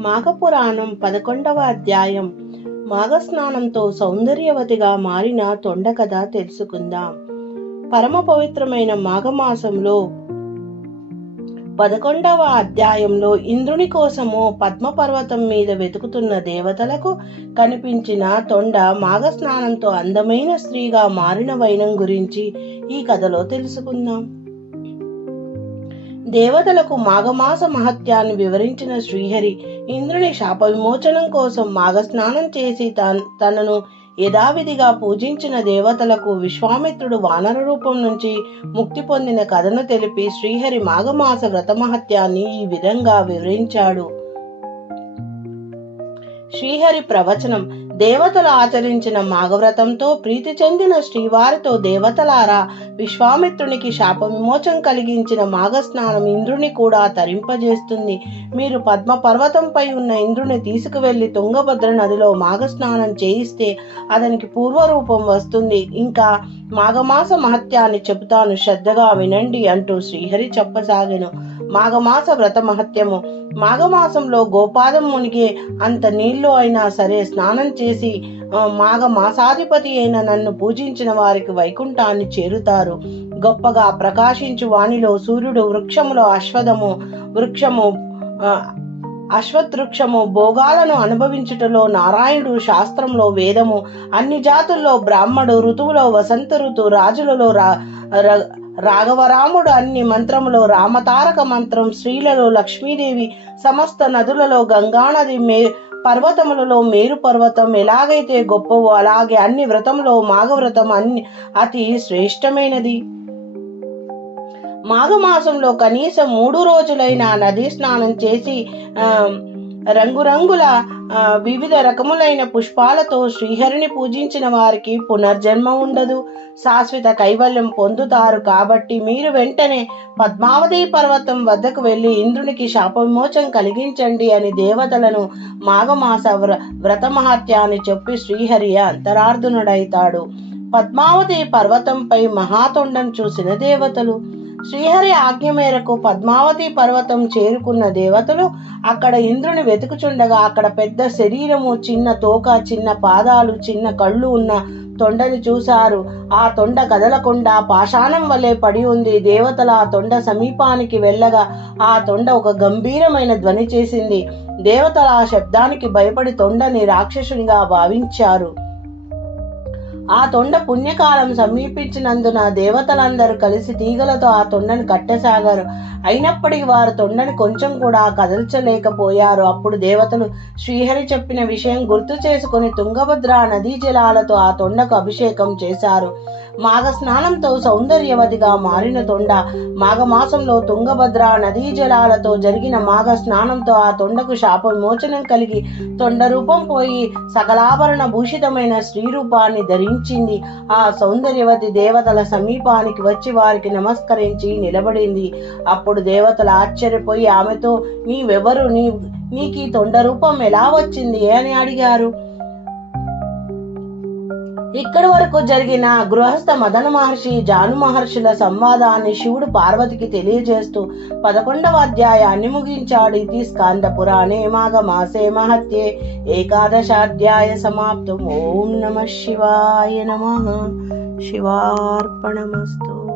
మాఘపురాణం పదకొండవ అధ్యాయం. మాఘస్నానంతో సౌందర్యవతిగా మారిన తొండ కథ తెలుసుకుందాం. పరమ పవిత్రమైన మాఘమాసంలో పదకొండవ అధ్యాయంలో ఇంద్రుని కోసము పద్మపర్వతం మీద వెతుకుతున్న దేవతలకు కనిపించిన తొండ మాఘస్నానంతో అందమైన స్త్రీగా మారిన వైనం గురించి ఈ కథలో తెలుసుకుందాం. దేవతలకు మాఘమాస మహత్యాన్ని వివరించిన శ్రీహరి ఇంద్రుని శాప విమోచనం కోసం మాఘస్నానం చేసి తనను యథావిధిగా పూజించిన దేవతలకు విశ్వామిత్రుడు వానర రూపం నుంచి ముక్తి పొందిన కథను తెలిపి శ్రీహరి మాఘమాస వ్రతమహత్యాన్ని ఈ విధంగా వివరించాడు. శ్రీహరి ప్రవచనం దేవతలు ఆచరించిన మాఘవ్రతంతో ప్రీతి చెందిన శ్రీవారితో దేవతలారా విశ్వామిత్రునికి శాప విమోచం కలిగించిన మాఘస్నానం ఇంద్రుని కూడా తరింపజేస్తుంది. మీరు పద్మ పర్వతంపై ఉన్న ఇంద్రుని తీసుకువెళ్ళి తుంగభద్ర నదిలో మాఘస్నానం చేయిస్తే అతనికి పూర్వరూపం వస్తుంది. ఇంకా మాఘమాస మహత్యాన్ని చెబుతాను శ్రద్ధగా వినండి అంటూ శ్రీహరి చెప్పసాగెను. మాఘమాస వ్రత మహత్యము మాఘమాసంలో గోపాదం మునిగే అంత నీళ్ళు అయినా సరే స్నానం చేసి మాఘమాసాధిపతి మాఘ మాసాధిపతి అయిన నన్ను పూజించిన వారికి వైకుంఠాన్ని చేరుతారు. గొప్పగా ప్రకాశించు వానిలో సూర్యుడు వృక్షములో అశ్వదము వృక్షము అశ్వత్వృక్షము భోగాలను అనుభవించుటలో నారాయణుడు శాస్త్రంలో వేదము అన్ని జాతుల్లో బ్రాహ్మడు ఋతువులో వసంత ఋతు రాజులలో రా ర- రాఘవరాముడు అన్ని మంత్రములో రామతారక మంత్రం స్త్రీలలో లక్ష్మీదేవి సమస్త నదులలో గంగానది మే పర్వతములలో మేరు పర్వతం ఎలాగైతే గొప్పవో అలాగే అన్ని వ్రతములో మాఘవ్రతం అన్ని అతి శ్రేష్టమైనది. మాఘమాసంలో కనీసం మూడు రోజులైన నదీ స్నానం చేసి ఆ, రంగురంగుల వివిధ రకములైన పుష్పాలతో శ్రీహరిని పూజించిన వారికి పునర్జన్మ ఉండదు. శాశ్వత కైవల్యం పొందుతారు కాబట్టి మీరు వెంటనే పద్మావతి పర్వతం వద్దకు వెళ్ళి ఇంద్రునికి శాపవిమోచం కలిగించండి అని దేవతలను మాఘమాస వ్ర వ్రత చెప్పి శ్రీహరి అంతరార్ధునుడైతాడు పద్మావతి పర్వతంపై మహాతొండం చూసిన దేవతలు శ్రీహరి ఆజ్ఞ మేరకు పద్మావతి పర్వతం చేరుకున్న దేవతలు అక్కడ ఇంద్రుని వెతుకుచుండగా అక్కడ పెద్ద శరీరము చిన్న తోక చిన్న పాదాలు చిన్న కళ్ళు ఉన్న తొండని చూశారు. ఆ తొండ కదలకుండా పాషాణం వలె పడి ఉంది. దేవతల ఆ తొండ సమీపానికి వెళ్ళగా ఆ తొండ ఒక గంభీరమైన ధ్వని చేసింది. దేవతల ఆ శబ్దానికి భయపడి తొండని రాక్షసునిగా భావించారు. ఆ తొండ పుణ్యకాలం సమీపించినందున దేవతలందరూ కలిసి తీగలతో ఆ తొండను కట్టసాగారు. అయినప్పటికీ వారు తొండను కొంచెం కూడా కదల్చలేకపోయారు. అప్పుడు దేవతలు శ్రీహరి చెప్పిన విషయం గుర్తు చేసుకుని తుంగభద్ర నదీ జలాలతో ఆ తొండకు అభిషేకం చేశారు. మాఘ స్నానంతో సౌందర్యవతిగా మారిన తొండ మాఘమాసంలో తుంగభద్ర నదీ జలాలతో జరిగిన మాఘ స్నానంతో ఆ తొండకు శాప విమోచనం కలిగి తొండ రూపం పోయి సకలాభరణ భూషితమైన స్త్రీ రూపాన్ని ధరించింది ఆ సౌందర్యవతి దేవతల సమీపానికి వచ్చి వారికి నమస్కరించి నిలబడింది. అప్పుడు దేవతలు ఆశ్చర్యపోయి ఆమెతో నీవెవరు? నీ నీకు ఈ తొండ రూపం ఎలా వచ్చింది అని అడిగారు. ఇక్కడి వరకు జరిగిన గృహస్థ మదన మహర్షి జాను మహర్షుల సంవాదాన్ని శివుడు పార్వతికి తెలియజేస్తూ పదకొండవ అధ్యాయాన్ని ముగించాడు. ఇది స్కాంద పురాణే మాఘ మాసే మహత్యే. ఏకాదశాధ్యాయ సమాప్తం. ఓం నమ శివాయ నమ. శివార్పణమస్తు.